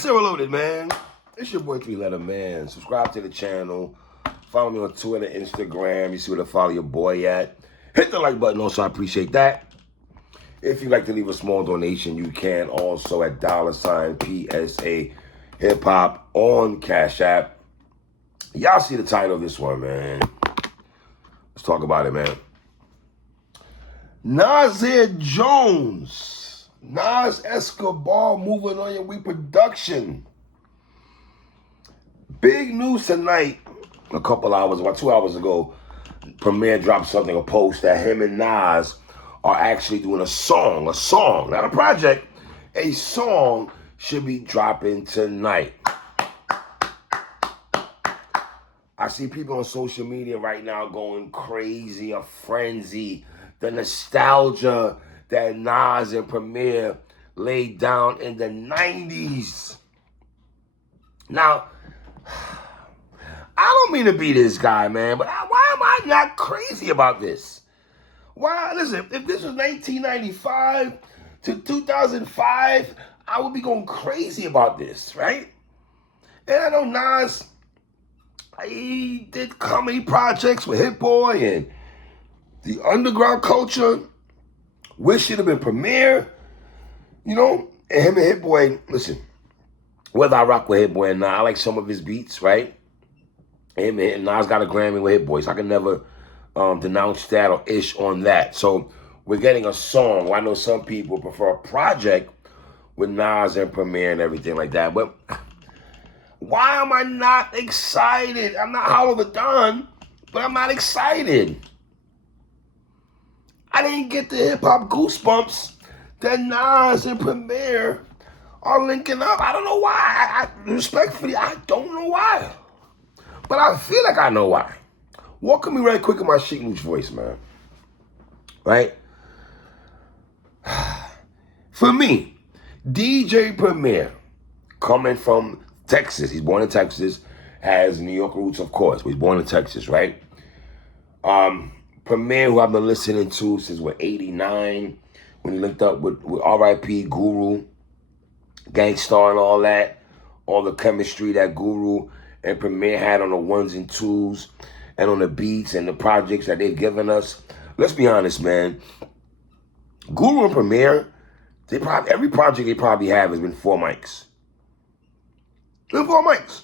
Stay Reloaded, man. It's your boy 3-Letter Man. Subscribe to the channel. Follow me on Twitter, Instagram. You see where to follow your boy at. Hit the like button also. I appreciate that. If you'd like to leave a small donation, you can also at $PSAhiphop on Cash App. Y'all see the title of this one, man. Let's talk about it, man. Nas Jones. Nas Escobar moving on your reproduction. Big news tonight. A couple hours, about 2 hours ago, Premier dropped something, a post that him and Nas are actually doing a song, not a project. A song should be dropping tonight. I see people on social media right now going crazy, a frenzy. The nostalgia that Nas and Premier laid down in the 90s. Now, I don't mean to be this guy, man, but why am I not crazy about this? Why? Listen, if this was 1995 to 2005, I would be going crazy about this, right? And I know Nas, he did comedy projects with Hit Boy and the underground culture. Wish should have been Premier, you know? And him and Hit Boy, listen, whether I rock with Hit Boy or not, I like some of his beats, right? Him and Nas got a Grammy with Hit Boy, so I can never denounce that or ish on that. So we're getting a song. Well, I know some people prefer a project with Nas and Premier and everything like that, but why am I not excited? I'm not Hollow the Don, but I'm not excited. I didn't get the hip-hop goosebumps that Nas and Premier are linking up. I don't know why. I respectfully, I don't know why. But I feel like I know why. Welcome me right quick in my Chic Luch voice, man. Right? For me, DJ Premier, coming from Texas. He's born in Texas, has New York roots, of course, but he's born in Texas, right? Premier, who I've been listening to since, 89, when he linked up with R.I.P. Guru, Gangstar and all that, all the chemistry that Guru and Premier had on the ones and twos and on the beats and the projects that they've given us. Let's be honest, man. Guru and Premier, every project they probably have has been 4 mics. Been 4 mics.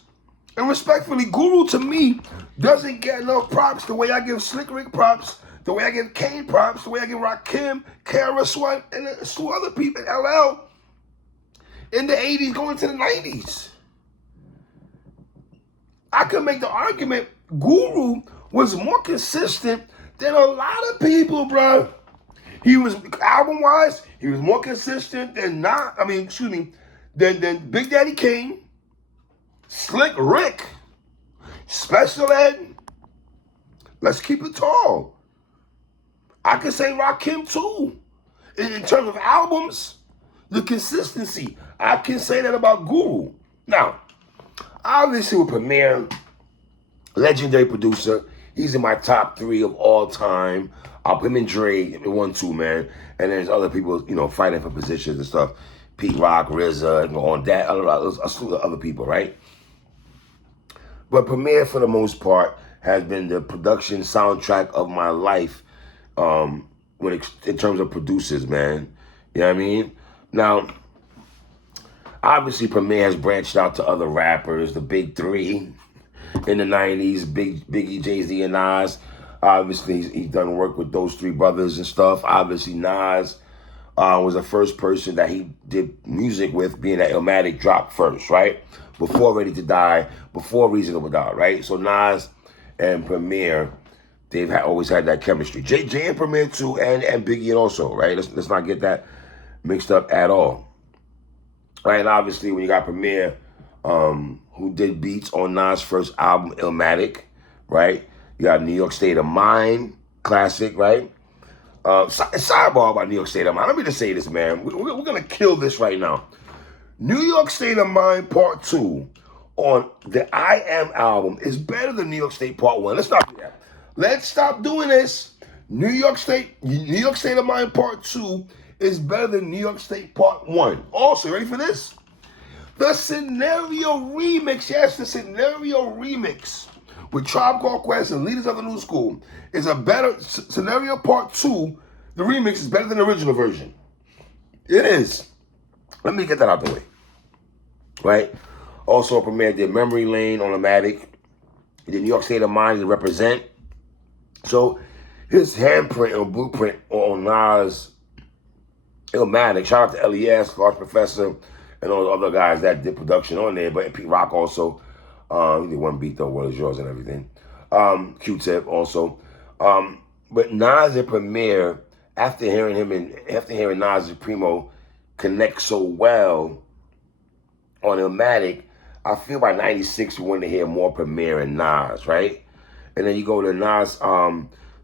And respectfully, Guru to me doesn't get enough props the way I give Slick Rick props, the way I give Kane props, the way I give Rakim, Kara Swipe, and two other people, LL, in the 80s going to the 90s. I could make the argument Guru was more consistent than a lot of people, bro. He was, album-wise, he was more consistent than than Big Daddy Kane, Slick Rick, Special Ed. Let's keep it tall. I could say Rakim too. In terms of albums, the consistency. I can say that about Guru. Now, obviously with Premier, legendary producer, he's in my top 3 of all time. I'll put him and Dre in 1-2, man. And then there's other people, fighting for positions and stuff. Pete Rock, RZA, on that, a slew of other people, right? But Premier, for the most part, has been the production soundtrack of my life in terms of producers, man. You know what I mean? Now, obviously, Premier has branched out to other rappers, the big 3 in the 90s, Biggie, Jay-Z, and Nas. Obviously, he's done work with those 3 brothers and stuff. Obviously, Nas was the first person that he did music with, being that Illmatic dropped first, right? Before Ready to Die, before Reasonable Doubt, right? So Nas and Premier, they've always had that chemistry. Jay and Premier too, and Biggie also, right? Let's not get that mixed up at all. Right, and obviously when you got Premier, who did beats on Nas' first album, Illmatic, right? You got New York State of Mind, classic, right? Sidebar about New York State of Mind. Let me just say this, man. We're going to kill this right now. New York State of Mind Part 2 on the I Am album is better than New York State Part 1. Let's stop doing that. Let's stop doing this. New York State of Mind Part 2 is better than New York State Part 1. Also, ready for this? The Scenario remix, yes, the Scenario remix with Tribe Called Quest and Leaders of the New School is a better, Scenario Part 2, the remix is better than the original version. It is. Let me get that out the way. Right? Also, Premier did Memory Lane on Automatic. He did New York State of Mind to Represent. So, his handprint or blueprint on Nas Illmatic. Shout out to LES, Large Professor, and all the other guys that did production on there. But Pete Rock also. He did one beat though, What Is Yours and everything. Q-Tip also. But Nas and Premier, after hearing Nas and Primo connect so well on Illmatic, I feel by 96 we wanted to hear more Premier and Nas, right? And then you go to Nas'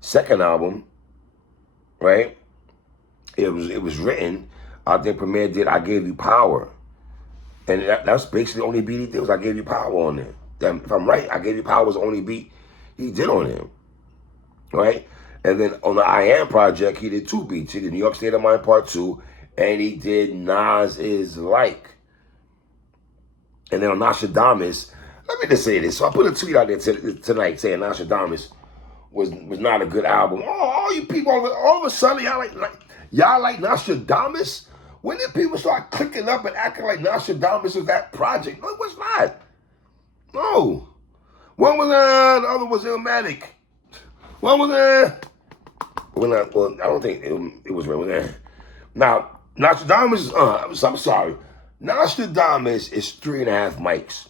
second album, right? It was written. I think Premier did I Gave You Power. And that's basically the only beat he did was I Gave You Power on there. If I'm right, I Gave You Power was the only beat he did on there. Right? And then on the I Am project, he did 2 beats. He did New York State of Mind Part 2, and he did Nas Is Like. And then on Nostradamus, let me just say this. So I put a tweet out there tonight saying Nostradamus was not a good album. Oh, all you people, all of a sudden, y'all like Nostradamus? When did people start clicking up and acting like Nostradamus was that project? No, it was not. No. One was the other was Illmatic. One was well, I don't think it was real. Now, Nostradamus, I'm sorry. Nostradamus is 3.5 mics.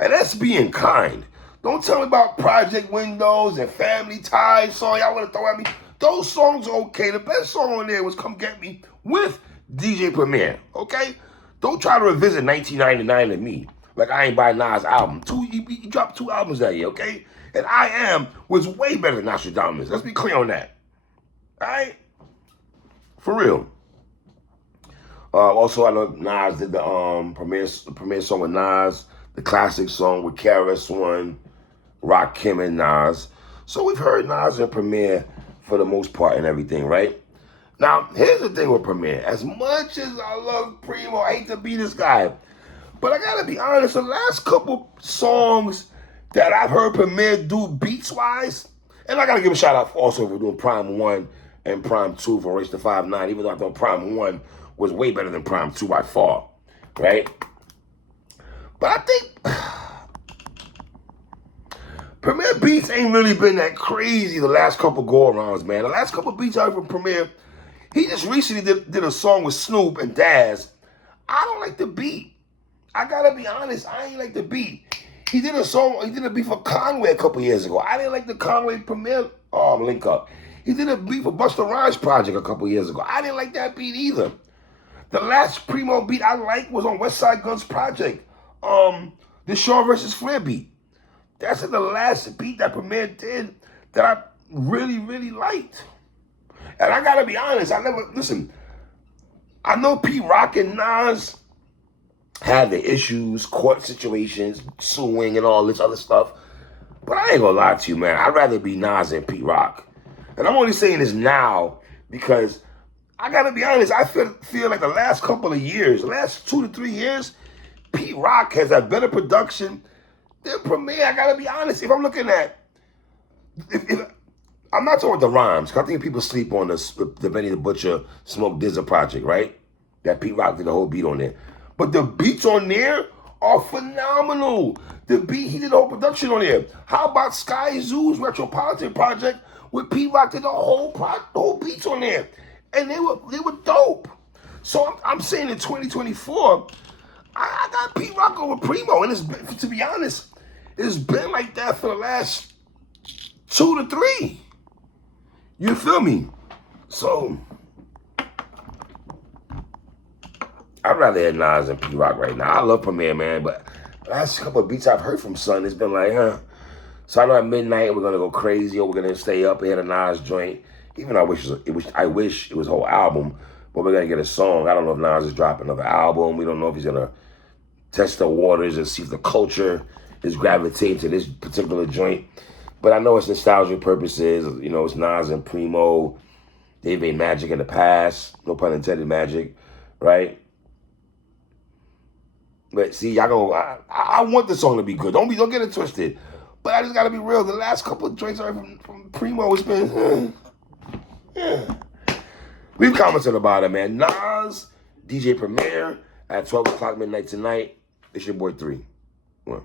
And that's being kind. Don't tell me about Project Windows and Family Ties song y'all want to throw at me. Those songs are okay. The best song on there was Come Get Me with DJ Premier, okay? Don't try to revisit 1999 to me like I ain't buy Nas' album. He dropped 2 albums that year, okay? And I Am was way better than Nostradamus. Let's be clear on that. All right? For real. Also, I know Nas did the premiere song with Nas, the classic song with KRS-One, Rakim, and Nas. So we've heard Nas and Premier for the most part and everything, right? Now, here's the thing with Premier. As much as I love Primo, I hate to be this guy, but I gotta be honest, the last couple songs that I've heard Premier do beats-wise, and I gotta give a shout-out also for doing Prime 1 and Prime 2 for Race to 5'9", even though I thought Prime 1 was way better than Prime 2 by far, right? But I think Premier beats ain't really been that crazy the last couple go-arounds, man. The last couple beats I heard from Premier, he just recently did a song with Snoop and Daz. I don't like the beat. I gotta be honest, I ain't like the beat. He did a beat for Conway a couple years ago. I didn't like the Conway Premier link up. He did a beat for Busta Rhymes project a couple years ago. I didn't like that beat either. The last Primo beat I liked was on West Side Gun's project. The Shaw versus Flair beat. That's the last beat that Premier did that I really, really liked. And I gotta be honest, I know Pete Rock and Nas had the issues, court situations, suing and all this other stuff. But I ain't gonna lie to you, man. I'd rather be Nas than Pete Rock. And I'm only saying this now because I gotta be honest, I feel like the last couple of years, the last 2 to 3 years, Pete Rock has had better production than Premier. I gotta be honest. If I'm looking at, I'm not talking about the rhymes, because I think people sleep on the Benny the Butcher Smoke DZA project, right? That Pete Rock did the whole beat on there. But the beats on there are phenomenal. He did the whole production on there. How about Sky Zoo's Retropolitan project where Pete Rock did the whole beats on there? And they were dope. So I'm saying in 2024, I got Pete Rock over Primo. And to be honest, it's been like that for the last 2 to 3. You feel me? So I'd rather have Nas than Pete Rock right now. I love Premier, man, but the last couple of beats I've heard from Son, it's been like, So I know at midnight we're gonna go crazy, or we're gonna stay up ahead of Nas joint. Even I wish it was a whole album, but we're gonna get a song. I don't know if Nas is dropping another album. We don't know if he's gonna test the waters and see if the culture is gravitating to this particular joint. But I know it's nostalgia purposes. You know, it's Nas and Primo. They've made magic in the past. No pun intended, magic, right? But see, y'all go. I want the song to be good. Don't get it twisted. But I just gotta be real. The last couple of joints from Primo has been. Yeah. Leave comments about it, man. Nas, DJ Premier at 12 o'clock midnight tonight. It's your boy 3. 1.